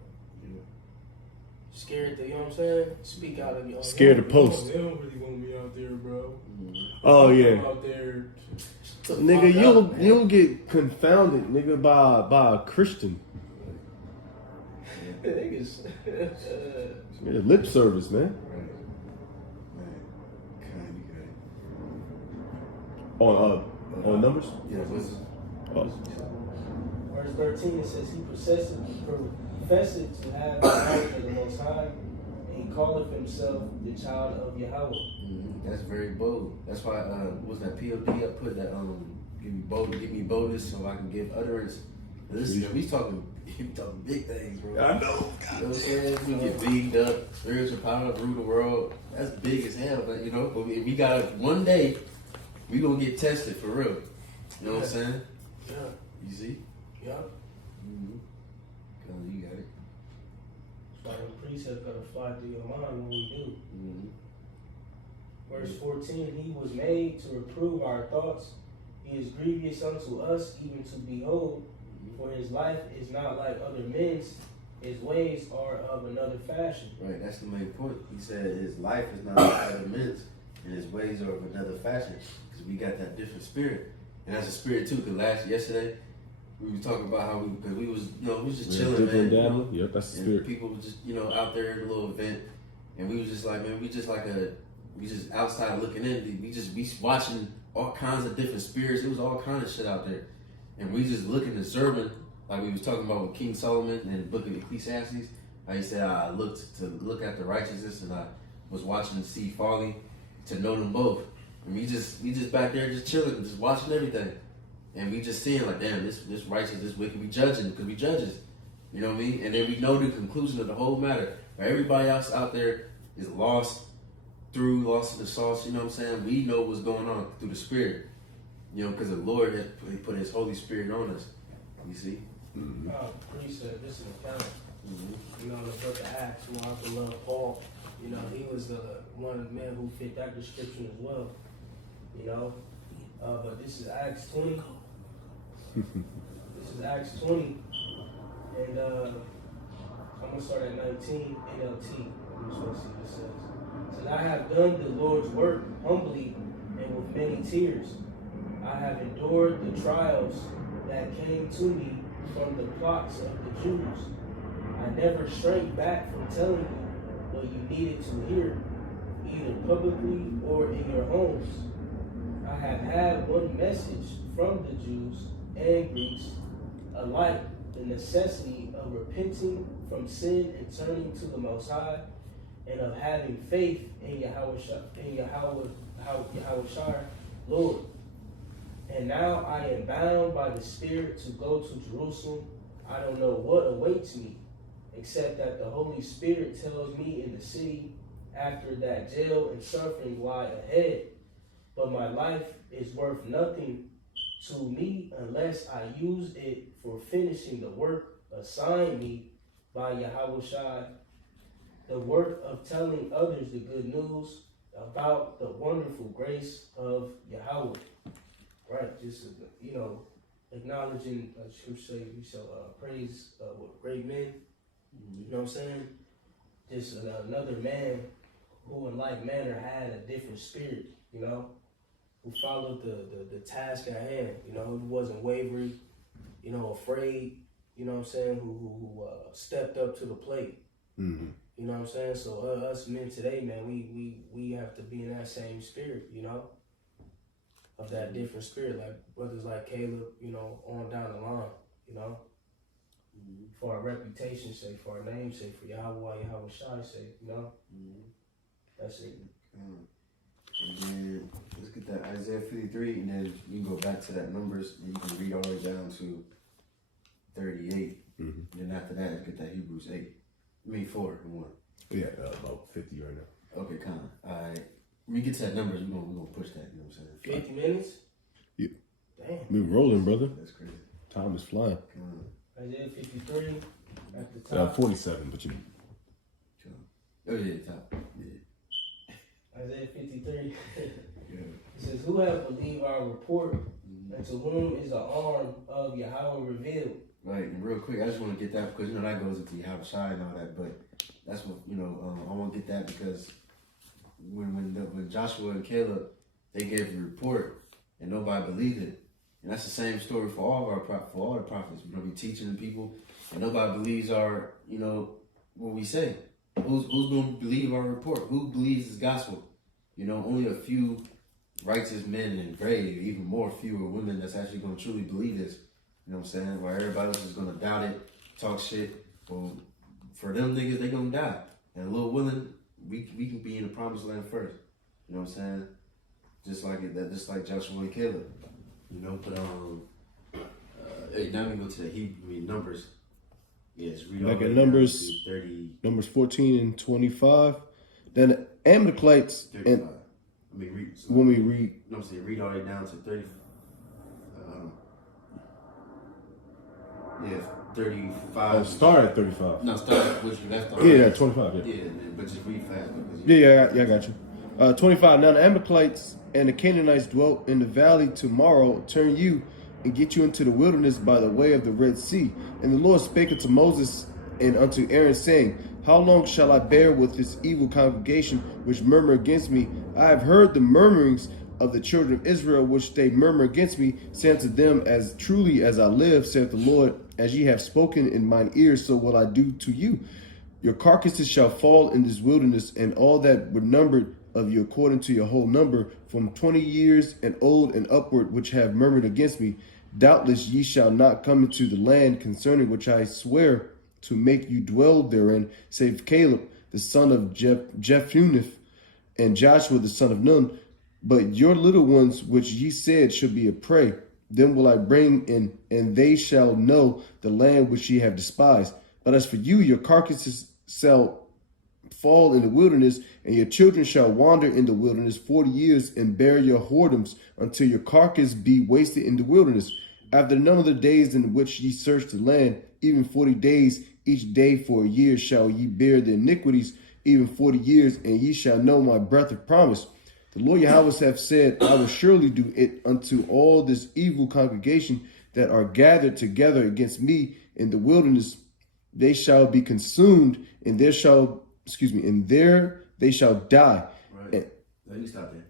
Scared to, you know what I'm saying? Speak out of your Scared to post. They don't really want me out there, bro. Oh, yeah. Out there. Nigga, you'll get confounded, nigga, by a Christian. Niggas. Yeah, lip service, man. On numbers? Yeah, Verse 13, it says, he professeth to have the knowledge of the Most High, and he calleth himself the child of Yahweh. That's very bold. That's why, was that POD I put that, give me boldness so I can give utterance. Listen, we talking big things, bro. I know. You know what I'm saying? We get beamed up, spiritual power, rule the world. That's big as hell, but, you know, but we got one day, we gonna get tested for real. You know what I'm saying? Yeah. You see? Yeah. You got it. So the precept gotta fly through your mind when we do. Verse 14, he was made to reprove our thoughts. He is grievous unto us, even to behold. For his life is not like other men's. His ways are of another fashion. Right, that's the main point. He said his life is not like other men's, and his ways are of another fashion. Because we got that different spirit. And that's a spirit too, because yesterday, we were talking about how we was just chilling, man. You know? Yep, that's the and spirit. people were just, out there at a little event, and we was just like, man, we just outside looking in. We watching all kinds of different spirits. It was all kinds of shit out there. And we just looking, observing, like we was talking about with King Solomon in the book of Ecclesiastes. How he said, I looked to look at the righteousness, and I was watching the sea folly to know them both. And we just back there just chilling, just watching everything. And we just seeing like, damn, this righteous, this wicked, we judging, because we judges. You know what I mean? And then we know the conclusion of the whole matter. Everybody else out there is lost, through lost in the sauce, you know what I'm saying? We know what's going on through the Spirit, you know, because the Lord had put His Holy Spirit on us. You see? Mm-hmm. Precept, this is an account. You know, in the book of Acts, who I can love Paul. You know, he was one of the men who fit that description as well. You know, but this is Acts 20. This is Acts 20, and I'm gonna start at 19 NLT. I'm just gonna see what it says. It says, I have done the Lord's work humbly and with many tears. I have endured the trials that came to me from the plots of the Jews. I never shrank back from telling you what you needed to hear, either publicly or in your homes. I have had one message from the Jews and Greeks alike, the necessity of repenting from sin and turning to the Most High, and of having faith in Yahweh Lord. And now I am bound by the Spirit to go to Jerusalem. I don't know what awaits me, except that the Holy Spirit tells me in the city, after that jail and suffering lie ahead. But my life is worth nothing to me unless I use it for finishing the work assigned me by Yahweh, the work of telling others the good news about the wonderful grace of Yahweh. Right, just, you know, acknowledging, scripture say, we shall praise what great men. You know what I'm saying? Just another man who in like manner had a different spirit, you know, who followed the task at hand, you know, who wasn't wavering, you know, afraid, you know what I'm saying, who stepped up to the plate. Mm-hmm. You know what I'm saying? So us men today, man, we have to be in that same spirit, you know, of that different spirit, like brothers like Caleb, you know, on down the line, you know, for our reputation's sake, for our name's sake, for Yahweh Shai's sake, you know. That's it. And then let's get that Isaiah 53, and then you can go back to that Numbers, and you can read all the way down to 38. And then after that, let's get that Hebrews 8. 4 and 1. Yeah, about 50 right now. Okay, kind of. All right. When we get to that Numbers, we're gonna push that, you know what I'm saying? 50 minutes? Yeah. Damn. We rolling, brother. That's crazy. Time is flying. Isaiah 53 at the top. 47, but you. Oh, yeah, top. Yeah. Isaiah 53. Yeah. It says, who have believed our report, and to whom is the arm of Yahweh revealed? Right, and real quick, I just want to get that because, you know, that goes into Yahweh Shai and all that, but that's what, you know, I want to get that because when Joshua and Caleb, they gave the report and nobody believed it. And that's the same story for all the prophets. We're going to be teaching the people and nobody believes our, you know, what we say. Who's going to believe our report? Who believes this gospel? You know, only a few righteous men and brave, even more fewer women that's actually going to truly believe this. You know what I'm saying? While everybody else is going to doubt it, talk shit. Well, for them niggas, they going to die. And a little willing, we can be in the promised land first. You know what I'm saying? Just like Joshua and Caleb. You know, but now we go to the Numbers. Yes, read Back all at the way Numbers, down to 30, Numbers 14 and 25. Then the Amalekites, 35. and I mean, read. So, when we read, no, I'm saying read all the way down to 30. Yeah, 35. start at 35. No, start at what you left off. Yeah, 25. Yeah, but just read fast. Yeah, I got you. 25. Now the Amalekites and the Canaanites dwelt in the valley. Tomorrow turn you and get you into the wilderness by the way of the Red Sea. And the Lord spake unto Moses and unto Aaron, saying, how long shall I bear with this evil congregation which murmur against me? I have heard the murmurings of the children of Israel, which they murmur against me. Say unto them, as truly as I live, saith the Lord, as ye have spoken in mine ears, so will I do to you. Your carcasses shall fall in this wilderness, and all that were numbered of you according to your whole number, from 20 years and old and upward, which have murmured against me. Doubtless ye shall not come into the land concerning which I swear to make you dwell therein, save Caleb the son of Jephunneh and Joshua the son of Nun. But your little ones which ye said shall be a prey, them will I bring in, and they shall know the land which ye have despised. But as for you, your carcasses fall in the wilderness, and your children shall wander in the wilderness 40 years, and bear your whoredoms until your carcass be wasted in the wilderness. After the number of the days in which ye search the land, even 40 days, each day for a year shall ye bear the iniquities, even 40 years, and ye shall know my breath of promise. The Lord Yahweh hath said, I will surely do it unto all this evil congregation that are gathered together against me in the wilderness. They shall be consumed, and there they shall die. Right. Let me stop there.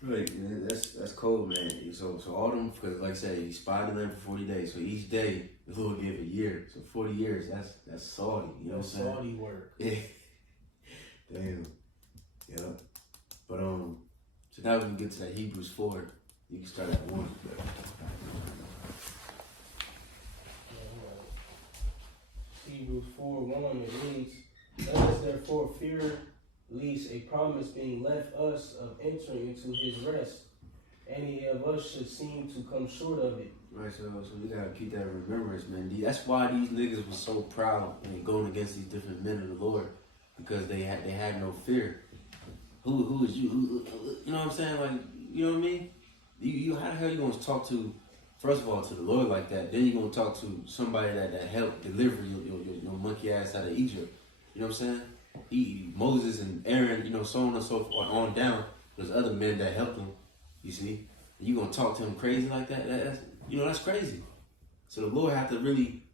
Right, that's cold, man. So all them, because like I said, he spied the land for 40 days. So each day, the Lord gave a year. So 40 years, that's salty. You know what I'm saying? Salty work. Yeah. Damn. Yeah. But so now we can get to that Hebrews 4. You can start at 1. Hebrews 4:1, it reads, let us therefore fear lest a promise being left us of entering into his rest, any of us should seem to come short of it. Right, so we gotta keep that in remembrance, man. That's why these niggas was so proud and going against these different men of the Lord, because they had no fear. Who is you? You know what I'm saying? Like, you know what I mean? You how the hell you gonna talk to, first of all, to the Lord like that? Then you gonna talk to somebody that helped deliver your monkey ass out of Egypt. You know what I'm saying? Moses and Aaron, you know, so on and so forth, on down. There's other men that helped him. You see, and you gonna talk to him crazy like that? That's crazy. So the Lord have to really,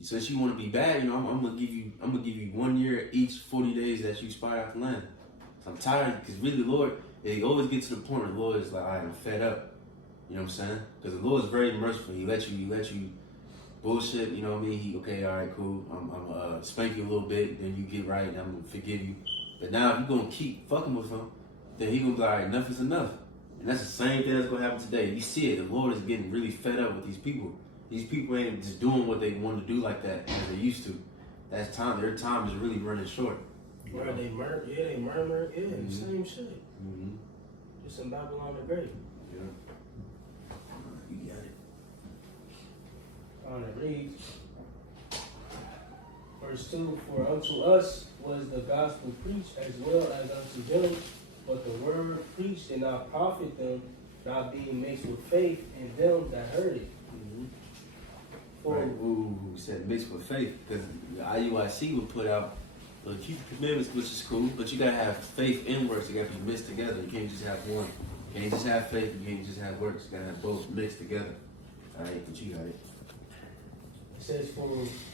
since you want to be bad, you know, I'm gonna give you 1 year each 40 days that you spy out the land. So I'm tired, because really the Lord, they always get to the point where the Lord is like, I'm fed up. You know what I'm saying? Because the Lord is very merciful. He let you bullshit. You know what I mean? Okay, all right, cool. I'm gonna spank you a little bit, then you get right, and I'm gonna forgive you. But now if you're gonna keep fucking with him, then he gonna be like, all right, enough is enough. And that's the same thing that's gonna happen today. You see it. The Lord is getting really fed up with these people. These people ain't just doing what they want to do like that as they used to. That's time. Their time is really running short. Where they murmur, Mm-hmm. Same shit. Mm-hmm. Just in Babylon the Great. Yeah. You got it. On it reads, verse 2, for unto us was the gospel preached as well as unto them, but the word preached did not profit them, not being mixed with faith in them that heard it. Mm-hmm. For Right. Ooh, said mixed with faith, because the IUIC would put out, well, keep the commandments, which is cool, but you gotta have faith and works. You gotta be mixed together. You can't just have one. You can't just have faith. You can't just have works. You gotta have both mixed together. All right, but you got it. it says, for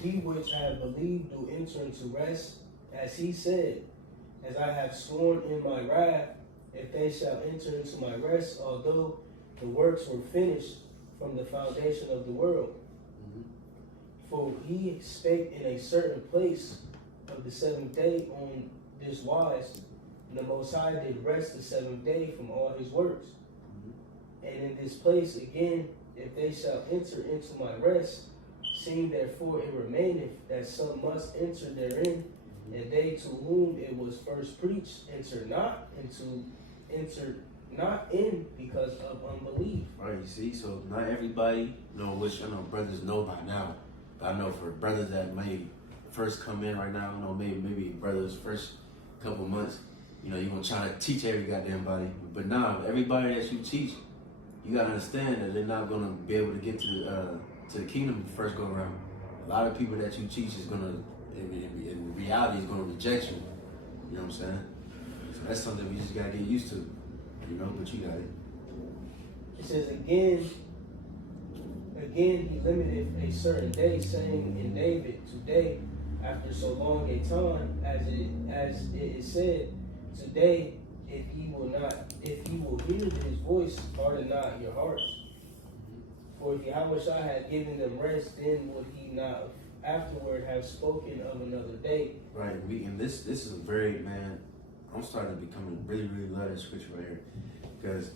we which have believed do enter into rest, as he said, as I have sworn in my wrath, if they shall enter into my rest, although the works were finished from the foundation of the world. Mm-hmm. For he spake in a certain place of the seventh day on this wise, and the Most High did rest the seventh day from all his works. Mm-hmm. And in this place again, if they shall enter into my rest, seeing therefore it remaineth that some must enter therein, and they to whom it was first preached enter not in because of unbelief. Right, you see, so not everybody, which I know brothers know by now. But I know for brothers that may first come in right now, maybe brothers first couple months, you're gonna try to teach every goddamn body. But now, everybody that you teach, you gotta understand that they're not gonna be able to get to the kingdom first go around. A lot of people that you teach is gonna, in reality, is gonna reject you. You know what I'm saying? So that's something we just gotta get used to. But you got it. It says again he limited a certain day, saying in David, today, after so long a time, as it is said, today, if ye will hear his voice, harden not your hearts. For if Yahweh had given them rest, then would he not afterward have spoken of another day? Right. And this is a very, man, I'm starting to become really, really love this scripture right here. Because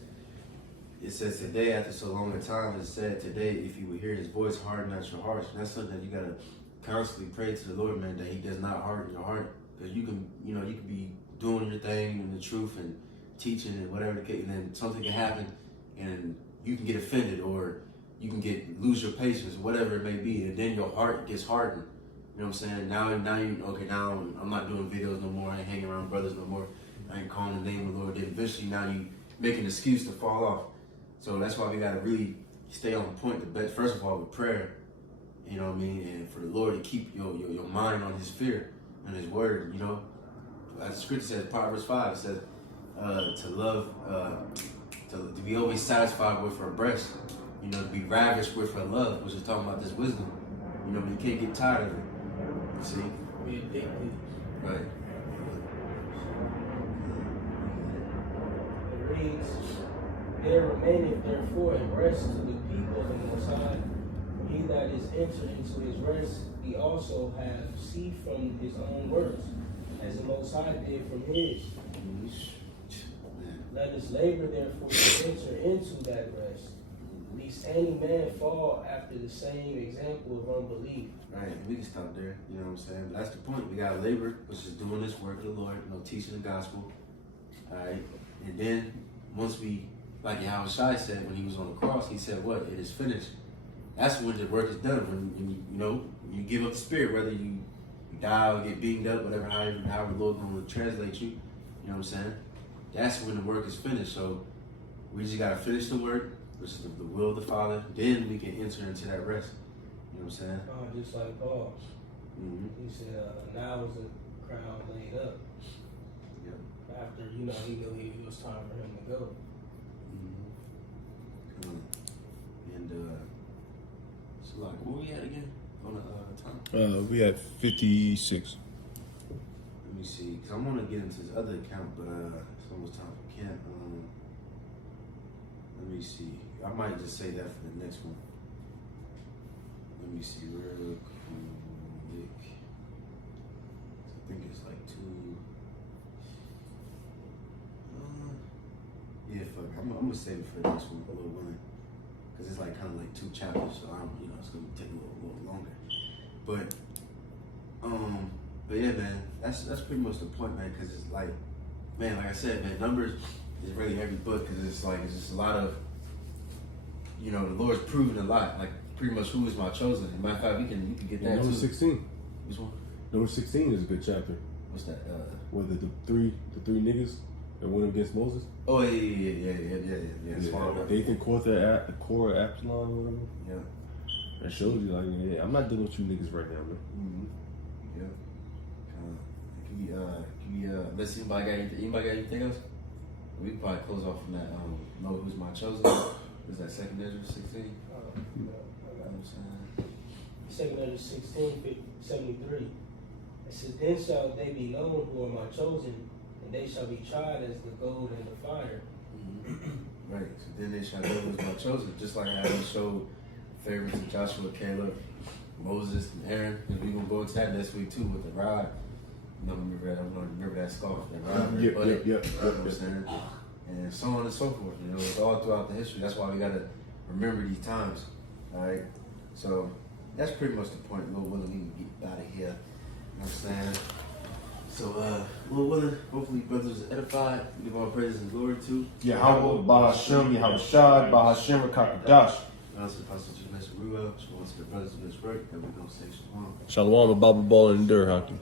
it says today, after so long a time, it said today, if you will hear his voice, harden not your hearts. And that's something that you got to constantly pray to the Lord, man, that he does not harden your heart. Because you can be doing your thing in the truth and teaching and whatever the case, and then something can happen and you can get offended, or you can lose your patience, whatever it may be, and then your heart gets hardened. You know what I'm saying? Now I'm not doing videos no more. I ain't hanging around brothers no more. I ain't calling the name of the Lord. Then eventually now you make an excuse to fall off. So that's why we gotta really stay on point. First of all, with prayer. You know what I mean? And for the Lord to keep your mind on His fear and His word. You know, as the scripture says, Proverbs 5, it says to love, to be always satisfied with her breast. You know, to be ravished with her love, which is talking about this wisdom. You know, you can't get tired of it. You see? Be addicted. Right. It reads, there remaineth therefore a rest to the people of the Most High. For he that is entered into his rest, he also hath ceased from his own works, as the Most High did from his. Let us labor therefore to enter into that rest, lest any man fall after the same example of unbelief. Right, we can stop there, you know what I'm saying? But that's the point. We gotta labor, which is doing this work of the Lord, you know, teaching the gospel. Alright. And then once we, like Yahweh Shai said when he was on the cross, he said what? It is finished. That's when the work is done. When you give up the spirit, whether you die or get beamed up, whatever, however the Lord gonna translate you, you know what I'm saying? That's when the work is finished. So we just gotta finish the work, which is the will of the Father. Then we can enter into that rest. You know what I'm saying? Just like Paul. Mm-hmm. He said, now is the crown laid up. Yep. After, he knew it was time for him to go. Mm-hmm. And so like, where we at again on the time? We at 56. Let me see, because I want to get into this other account, but it's almost time for camp. Let me see. I might just say that for the next one. Let me see real quick. I think it's like 2. Yeah, fuck. I'm gonna save it for the next one, a little willing, because it's like kind of like 2 chapters, so it's gonna take a little longer. But yeah, man, that's pretty much the point, man. Because it's like, man, like I said, man, numbers is really every book, because it's just a lot of, the Lord's proven a lot. Like pretty much who is my chosen. As a matter of fact, you can get that Number too. 16. Which one? Number 16 is a good chapter. What's that? Where the three niggas that went against Moses. Oh yeah. Dathan, Korah, Absalom, or whatever. Yeah. That shows you, like, yeah, I'm not dealing with you niggas right now, man. Mm-hmm. Yeah. Let's see, anybody got anything else? We can probably close off from that. Know who's my chosen? Is that 2nd Ezra 16? You know what I'm saying? 2nd Ezra 16, 73. It says, then shall they be known who are my chosen, and they shall be tried as the gold and the fire. Mm-hmm. Right. So then they shall know who's my chosen. Just like I showed favorites of Joshua, Caleb, Moses, and Aaron. And we're going to go into that next week too with the rod. I'm going to remember that scarf. That rod. Yep. You know what I'm saying? And so on and so forth. It's all throughout the history. That's why we got to remember these times. All right. So that's pretty much the point. Lord willing, we can get out of here. You know what I'm saying? So, Lord willing, hopefully brothers are edified. Give all praises and glory to Yahweh, Bahashem, Yahweh Shad, Bahashem, Kakadash. also the Apostle GMS Col, to the brothers of this work, that we're going to say shalom. Shalom, Baba Ball, and Dur Hockey.